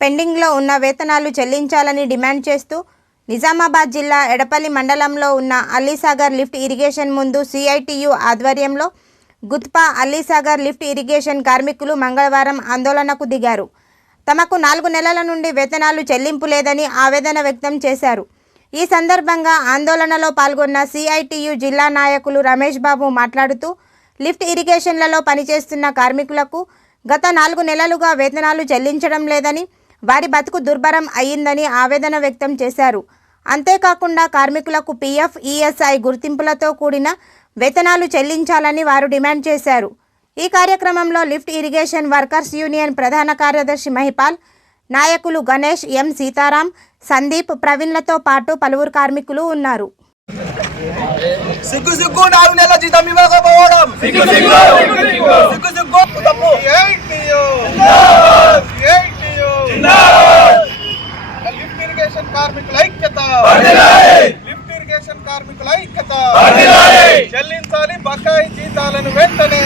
పెండింగ్లో ఉన్న వేతనాలు చెల్లించాలని డిమాండ్ చేస్తూ నిజామాబాద్ జిల్లా ఎడపల్లి మండలంలో ఉన్న అల్లీసాగర్ లిఫ్ట్ ఇరిగేషన్ ముందు సిఐటియు ఆధ్వర్యంలో గుత్పా అల్లీసాగర్ లిఫ్ట్ ఇరిగేషన్ కార్మికులు మంగళవారం ఆందోళనకు దిగారు. తమకు నాలుగు నెలల నుండి వేతనాలు చెల్లింపు లేదని ఆవేదన వ్యక్తం చేశారు. ఈ సందర్భంగా ఆందోళనలో పాల్గొన్న సిఐటియు జిల్లా నాయకులు రమేష్ బాబు మాట్లాడుతూ లిఫ్ట్ ఇరిగేషన్లలో పనిచేస్తున్న కార్మికులకు గత నాలుగు నెలలుగా వేతనాలు చెల్లించడం లేదని వారి బతుకు దుర్భరం అయ్యిందని ఆవేదన వ్యక్తం చేశారు. అంతేకాకుండా కార్మికులకు పీఎఫ్ ఈఎస్ఐ గుర్తింపులతో కూడిన వేతనాలు చెల్లించాలని వారు డిమాండ్ చేశారు. ఈ కార్యక్రమంలో లిఫ్ట్ ఇరిగేషన్ వర్కర్స్ యూనియన్ ప్రధాన కార్యదర్శి మహిపాల్ నాయకులు గణేష్ ఎం సీతారాం సందీప్ ప్రవీణ్లతో పాటు పలువురు కార్మికులు ఉన్నారు. సిగ్గు సిగ్గు నాలుగు నెలల జీతం ఇవ్వకపోవడం. సిగ్గు సిగ్గు. సిగ్గు సిగ్గు తప్పు లిఫ్ట్ ఇరిగేషన్ కార్మికుల ఐక్యత ఇరిగేషన్ కార్మికుల ఐక్యత. చెల్లించాలి బకాయి జీతాలను వెంటనే.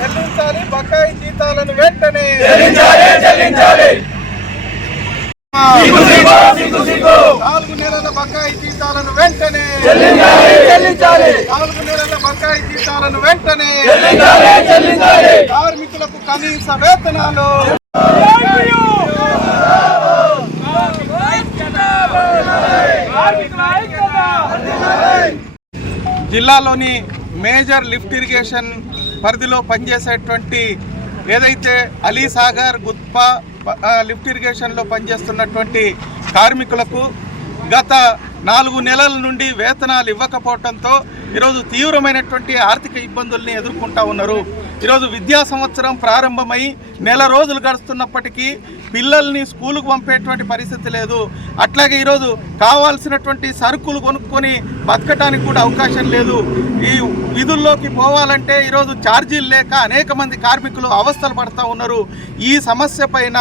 చెల్లించాలి బకాయి జీతాలను వెంటనే. నాలుగు నెలల బకాయి జీతాలను వెంటనే. చెల్లించాలి నాలుగు నెలల బకాయి జీతాలను వెంటనే. కార్మికులకు కనీస వేతనాలు. జిల్లాలోని మేజర్ లిఫ్ట్ ఇరిగేషన్ పరిధిలో పనిచేసేటువంటి ఏదైతే అలీ సాగర్ గుత్పా లిఫ్ట్ ఇరిగేషన్లో పనిచేస్తున్నటువంటి కార్మికులకు గత నాలుగు నెలల నుండి వేతనాలు ఇవ్వకపోవడంతో ఈరోజు తీవ్రమైనటువంటి ఆర్థిక ఇబ్బందుల్ని ఎదుర్కొంటా ఉన్నారు. ఈరోజు విద్యా సంవత్సరం ప్రారంభమై నెల రోజులు గడుస్తున్నప్పటికీ పిల్లల్ని స్కూలుకు పంపేటువంటి పరిస్థితి లేదు. అట్లాగే ఈరోజు కావాల్సినటువంటి సరుకులు కొనుక్కొని బతకటానికి కూడా అవకాశం లేదు. ఈ విధుల్లోకి పోవాలంటే ఈరోజు ఛార్జీలు లేక అనేక మంది కార్మికులు అవస్థలు పడతా ఉన్నారు. ఈ సమస్య పైన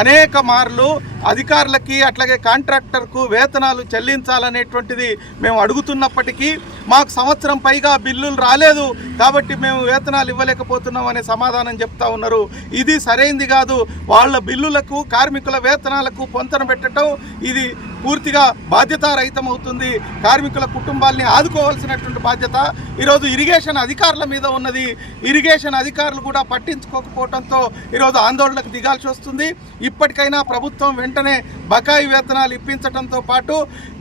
అనేక మార్లు అధికారులకి అట్లాగే కాంట్రాక్టర్కు వేతనాలు చెల్లించాలనేటువంటిది మేము అడుగుతున్నప్పటికీ మాకు సంవత్సరం పైగా బిల్లులు రాలేదు కాబట్టి మేము వేతనాలు ఇవ్వలేకపోతున్నాం అనే సమాధానం చెప్తా ఉన్నారు. ఇది సరైంది కాదు. వాళ్ళ బిల్లులకు కార్మికుల వేతనాలకు పొంతన పెట్టడం ఇది పూర్తిగా బాధ్యతారహితం అవుతుంది కార్మికుల కుటుంబాల్ని ఆదుకోవాల్సినటువంటి బాధ్యత. ఈరోజు ఇరిగేషన్ అధికారుల మీద ఉన్నది. ఇరిగేషన్ అధికారులు కూడా పట్టించుకోకపోవడంతో ఈరోజు ఆందోళనకు దిగాల్సి వస్తుంది. ఇప్పటికైనా ప్రభుత్వం వెంటనే బకాయి వేతనాలు ఇప్పించడంతో పాటు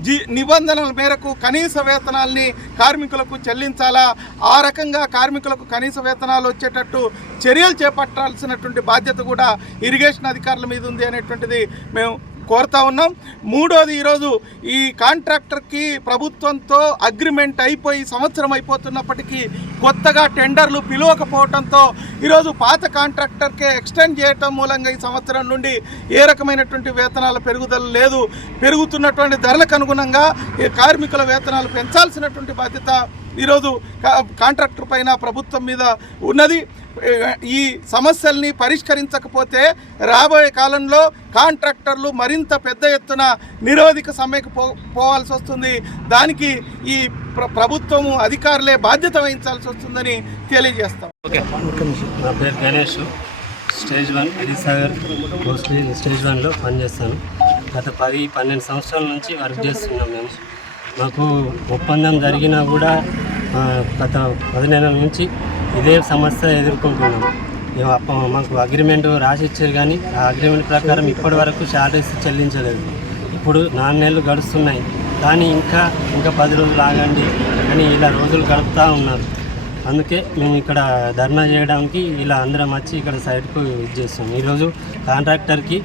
జీ నిబంధనల మేరకు కనీస వేతనాల్ని కార్మికులకు చెల్లించాలా? ఆ రకంగా కార్మికులకు కనీస వేతనాలు వచ్చేటట్టు చర్యలు చేపట్టాల్సినటువంటి బాధ్యత కూడా ఇరిగేషన్ అధికారుల మీద ఉంది అనేటువంటిది మేము కోరుతా ఉన్నాం. మూడోది ఈరోజు ఈ కాంట్రాక్టర్కి ప్రభుత్వంతో అగ్రిమెంట్ అయిపోయి సంవత్సరం అయిపోతున్నప్పటికీ కొత్తగా టెండర్లు పిలవకపోవడంతో ఈరోజు పాత కాంట్రాక్టర్కే ఎక్స్టెండ్ చేయటం మూలంగా ఈ సంవత్సరం నుండి ఏ రకమైనటువంటి వేతనాల పెరుగుదల లేదు. పెరుగుతున్నటువంటి ధరలకు అనుగుణంగా ఈ కార్మికుల వేతనాలు పెంచాల్సినటువంటి బాధ్యత ఈరోజు కాంట్రాక్టర్ పైన ప్రభుత్వం మీద ఉన్నది. ఈ సమస్యల్ని పరిష్కరించకపోతే రాబోయే కాలంలో కాంట్రాక్టర్లు మరింత పెద్ద ఎత్తున నిరోధిక సమ్మెకు పో పోవాల్సి వస్తుంది. దానికి ఈ ప్ర ప్రభుత్వము అధికారులే బాధ్యత వహించాల్సి వస్తుందని తెలియజేస్తాం. నా పేరు Ganesh. Stage one Harisagar mostly stage వన్లో పనిచేస్తాను. గత పది పన్నెండు సంవత్సరాల నుంచి వర్క్ చేస్తున్నాం మేము. మాకు ఒప్పందం జరిగినా కూడా గత పది నెలల నుంచి ఇదే సమస్య ఎదుర్కొంటున్నాం. మాకు అగ్రిమెంట్ రాసి ఇచ్చారు కానీ ఆ అగ్రిమెంట్ ప్రకారం ఇప్పటి వరకు శాలరీస్ చెల్లించలేదు. ఇప్పుడు నాలుగు నెలలు గడుస్తున్నాయి. కానీ ఇంకా ఇంకా పది రోజులు ఆగండి అని ఇలా రోజులు గడుపుతూ ఉన్నారు. అందుకే మేము ఇక్కడ ధర్నా చేయడానికి ఇలా అందరం వచ్చి ఇక్కడ సైడ్కు ఇది చేస్తాం ఈరోజు కాంట్రాక్టర్కి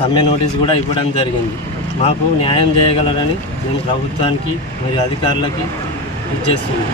సమ్మె నోటీస్ కూడా ఇవ్వడం జరిగింది. మాకు న్యాయం చేయగలరని మేము ప్రభుత్వానికి మరియు అధికారులకి ఇది చేస్తున్నాం.